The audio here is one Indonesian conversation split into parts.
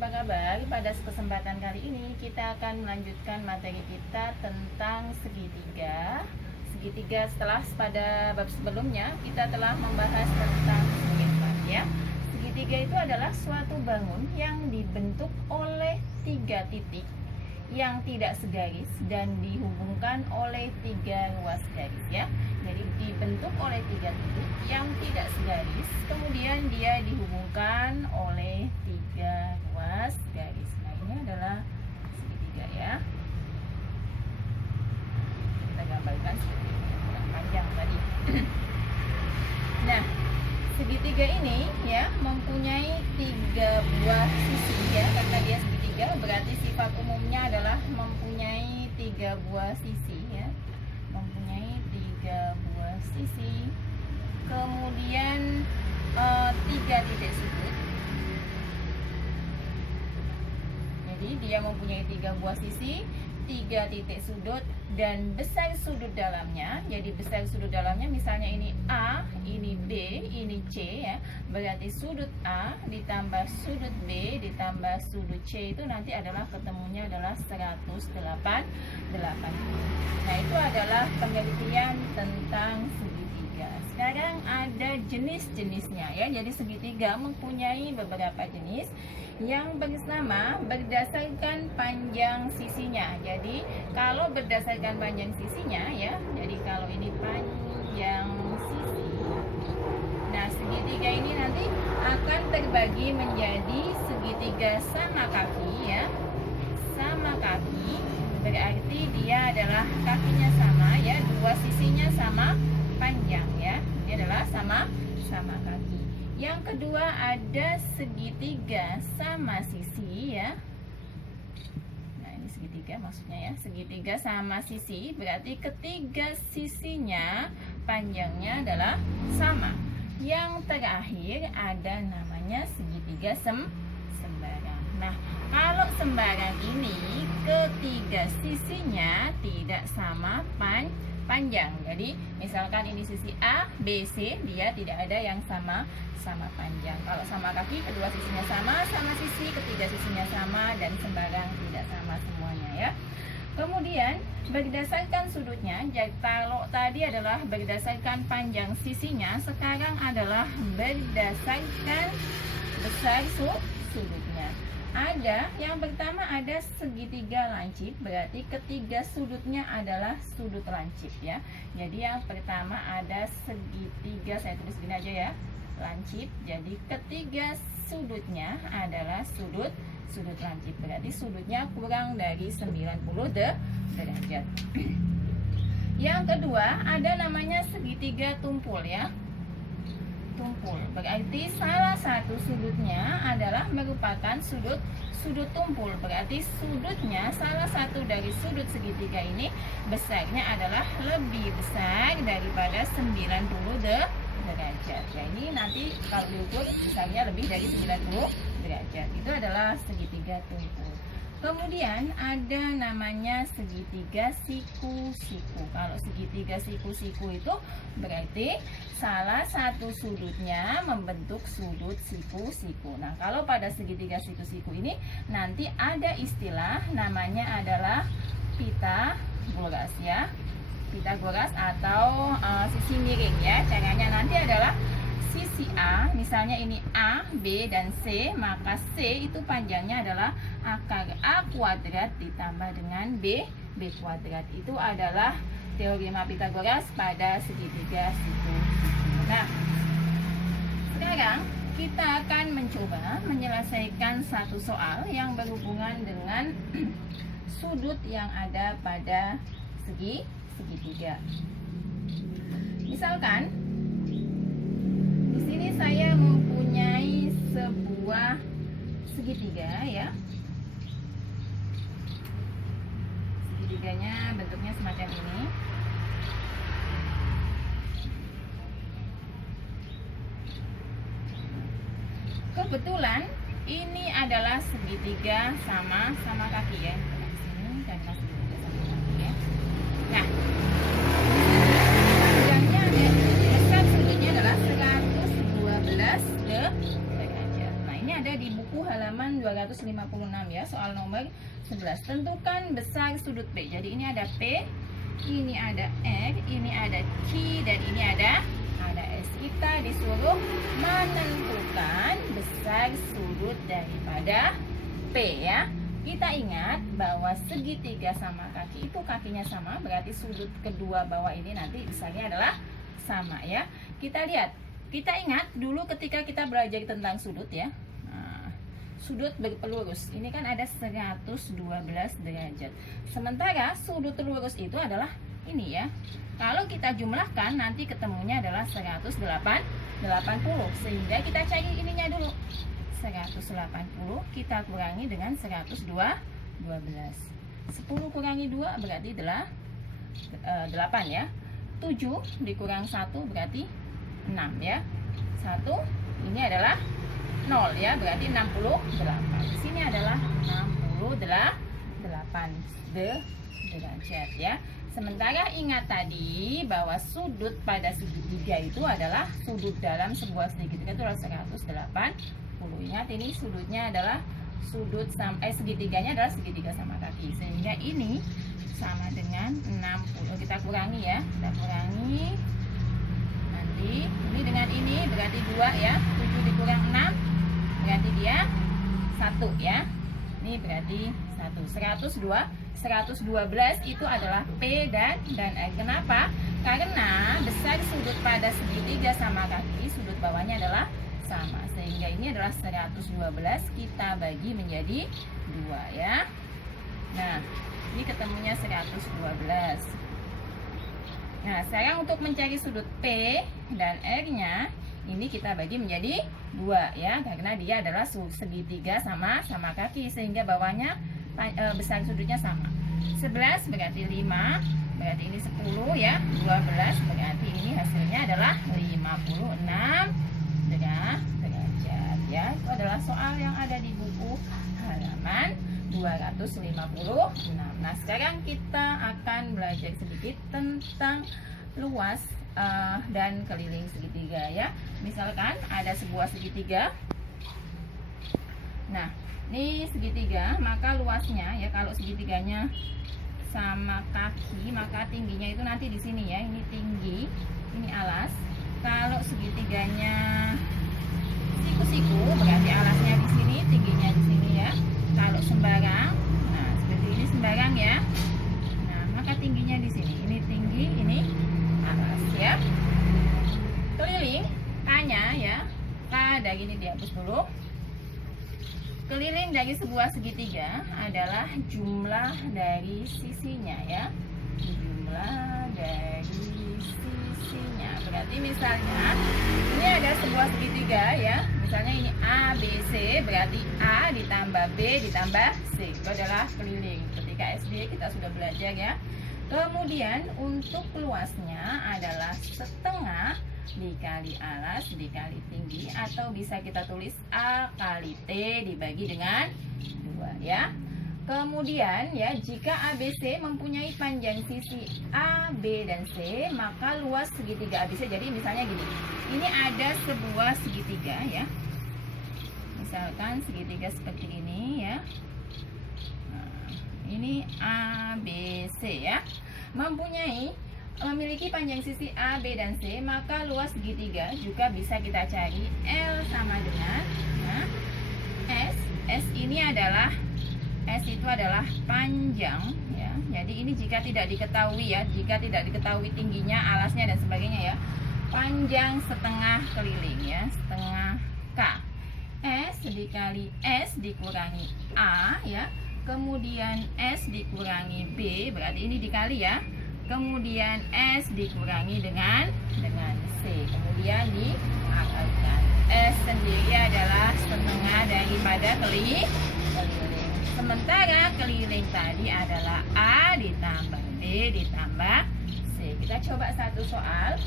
apa kabar? Pada kesempatan kali ini kita akan melanjutkan materi kita tentang segitiga. Segitiga setelah pada bab sebelumnya kita telah membahas tentang segitiga ya. Segitiga itu adalah suatu bangun yang dibentuk oleh 3 titik yang tidak segaris dan dihubungkan oleh 3 ruas garis ya. Jadi dibentuk oleh 3 titik yang tidak segaris, kemudian dia dihubungkan oleh 3 ruas garis. Nah, ini adalah segitiga ya. Kita gambarkan seperti ini, kurang panjang tadi. Nah, segitiga ini ya mempunyai 3 buah sisi ya, karena dia segitiga berarti sifat umumnya adalah mempunyai 3 buah sisi ya, mempunyai 3 buah sisi, kemudian 3 titik sudut. Jadi dia mempunyai 3 buah sisi, 3 titik sudut, dan besar sudut dalamnya. Jadi besar sudut dalamnya misalnya ini A, ini B, ini C ya. Berarti sudut A ditambah sudut B ditambah sudut C itu nanti adalah ketemunya adalah 180. Nah, itu adalah pengertian tentang segitiga. Sekarang ada jenis-jenisnya ya. Jadi segitiga mempunyai beberapa jenis yang bernama berdasarkan panjang sisinya. Jadi kalau berdasarkan panjang sisinya ya, jadi kalau ini panjang sisi, nah segitiga ini nanti akan terbagi menjadi segitiga sama kaki ya. Sama kaki berarti dia adalah kakinya sama ya, 2 sisinya sama panjang ya. Ini adalah sama kaki. Yang kedua ada segitiga sama sisi ya. Nah, ini segitiga maksudnya ya. Segitiga sama sisi berarti ketiga sisinya panjangnya adalah sama. Yang terakhir ada namanya segitiga sembarang. Nah, kalau sembarang ini ketiga sisinya tidak sama panjang. Jadi misalkan ini sisi A, B, C, dia tidak ada yang sama panjang. Kalau sama kaki, kedua sisinya sama sisi, ketiga sisinya sama, dan sembarang tidak sama semuanya ya. Kemudian berdasarkan sudutnya, jadi kalau tadi adalah berdasarkan panjang sisinya, sekarang adalah berdasarkan besar sudutnya. Ada yang pertama ada segitiga lancip, berarti ketiga sudutnya adalah sudut lancip ya. Jadi yang pertama ada segitiga, saya tulis gini aja ya, lancip. Jadi ketiga sudutnya adalah sudut lancip, berarti sudutnya kurang dari 90 derajat. Yang kedua ada namanya segitiga tumpul ya. Tumpul berarti salah satu sudutnya adalah merupakan sudut tumpul, berarti sudutnya salah satu dari sudut segitiga ini besarnya adalah lebih besar daripada 90 derajat. Ya, ini nanti kalau diukur besarnya lebih dari 90 derajat. Itu adalah segitiga tumpul. Kemudian ada namanya segitiga siku-siku. Kalau segitiga siku-siku itu berarti salah satu sudutnya membentuk sudut siku-siku. Nah, kalau pada segitiga siku-siku ini nanti ada istilah namanya adalah Pitagoras ya. Pitagoras atau sisi miring ya. Caranya nanti adalah sisi A, misalnya ini A, B, dan C, maka C itu panjangnya adalah akar A kuadrat ditambah dengan B kuadrat. Itu adalah teorema Pitagoras pada segitiga siku. Nah, sekarang kita akan mencoba menyelesaikan satu soal yang berhubungan dengan sudut yang ada pada segitiga. Misalkan di sini saya mempunyai sebuah segitiga ya. Segitiganya bentuknya semacam ini. Kebetulan ini adalah segitiga sama kaki ya. Sini karena segitiga sama kaki ya. Nah, panjangnya besar sudutnya adalah 112 derajat. Nah, ini ada di buku halaman 256 ya, soal nomor 11. Tentukan besar sudut B. Jadi ini ada P, ini ada R, ini ada Q, dan ini ada S. Kita disuruh menentukan besar sudut daripada P ya. Kita ingat bahwa segitiga sama kaki itu kakinya sama, berarti sudut kedua bawah ini nanti besarnya adalah sama ya. Kita lihat, kita ingat dulu ketika kita belajar tentang sudut ya. Nah, sudut berpelurus ini kan ada 112 derajat. Sementara sudut lurus itu adalah ini ya. Kalau kita jumlahkan nanti ketemunya adalah 180, sehingga kita cari ininya dulu. 180 kita kurangi dengan 112. 10 kurangi 2 berarti 8 ya. 7 dikurang 1 berarti 6 ya. 1 ini adalah 0 ya, berarti 68. Di sini adalah 68 derajat ya. Sementara ingat tadi bahwa sudut pada segitiga itu adalah sudut dalam sebuah segitiga itu adalah 180. Ingat ini sudutnya adalah segitiganya adalah segitiga sama kaki. Sehingga ini sama dengan 60. Kita kurangi ya. Kita kurangi. Nanti ini dengan ini berarti 2 ya. 7 dikurang 6 berarti dia 1 ya. Ini berarti 112 itu adalah P dan R. Kenapa? Karena besar sudut pada segitiga sama kaki, sudut bawahnya adalah sama. Sehingga ini adalah 112 kita bagi menjadi 2 ya. Nah, ini ketemunya 112. Nah, sekarang untuk mencari sudut P dan R-nya ini kita bagi menjadi 2 ya, karena dia adalah segitiga sama kaki, sehingga bawahnya besar sudutnya sama. 11 berarti 5, berarti ini 10 ya. 12 berarti ini hasilnya adalah 56 derajat ya. Itu adalah soal yang ada di buku halaman 256. Nah, sekarang kita akan belajar sedikit tentang luas dan keliling segitiga ya. Misalkan ada sebuah segitiga. Nah, ini segitiga, maka luasnya ya, kalau segitiganya sama kaki, maka tingginya itu nanti di sini ya. Ini tinggi, ini alas. Kalau segitiganya siku-siku, berarti alasnya di sini, tingginya di sini ya. Kalau sembarang, nah seperti ini sembarang ya. Nah, maka tingginya di sini. Ini tinggi, ini alas ya. Keliling K-nya ya. K dari ini dihapus dulu. Keliling dari sebuah segitiga adalah jumlah dari sisinya ya. Jumlah dari sisinya. Berarti misalnya ini ada sebuah segitiga ya. Misalnya ini A, B, C, berarti A ditambah B ditambah C. Itu adalah keliling. Ketika SD kita sudah belajar ya. Kemudian untuk luasnya adalah setengah dikali alas dikali tinggi, atau bisa kita tulis A kali T dibagi dengan 2 ya. Kemudian ya, jika ABC mempunyai panjang sisi A, B, dan C, maka luas segitiga ABC. Jadi misalnya gini, ini ada sebuah segitiga ya. Misalkan segitiga seperti ini ya. Nah, ini ABC ya. Memiliki panjang sisi A, B, dan C, maka luas segitiga juga bisa kita cari. L sama dengan S ini adalah, S itu adalah panjang ya. Jadi ini jika tidak diketahui ya, jika tidak diketahui tingginya, alasnya, dan sebagainya ya. Panjang setengah keliling ya, setengah K. S dikali S dikurangi A ya. Kemudian S dikurangi B, berarti ini dikali ya. Kemudian S dikurangi dengan C. Kemudian diakalkan. S sendiri adalah setengah daripada keliling. Sementara keliling tadi adalah A ditambah B ditambah C. Kita coba satu soal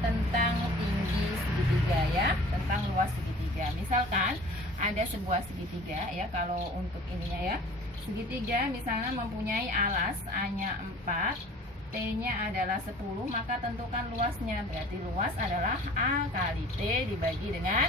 tentang tinggi segitiga ya, tentang luas segitiga. Misalkan ada sebuah segitiga ya, kalau untuk ininya ya. Segitiga misalnya mempunyai alas A-nya 4, T-nya adalah 10, maka tentukan luasnya. Berarti luas adalah A kali T dibagi dengan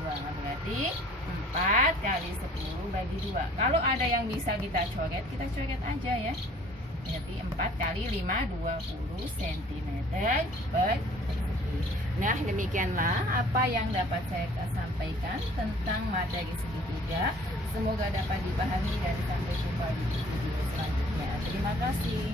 2. Berarti 4 kali 10 bagi 2. Kalau ada yang bisa kita coret aja ya. Berarti 4 kali 5, 20 cm persegi. Nah, demikianlah apa yang dapat saya sampaikan tentang materi segitiga. Semoga dapat dipahami dan sampai jumpa di video selanjutnya. Terima kasih.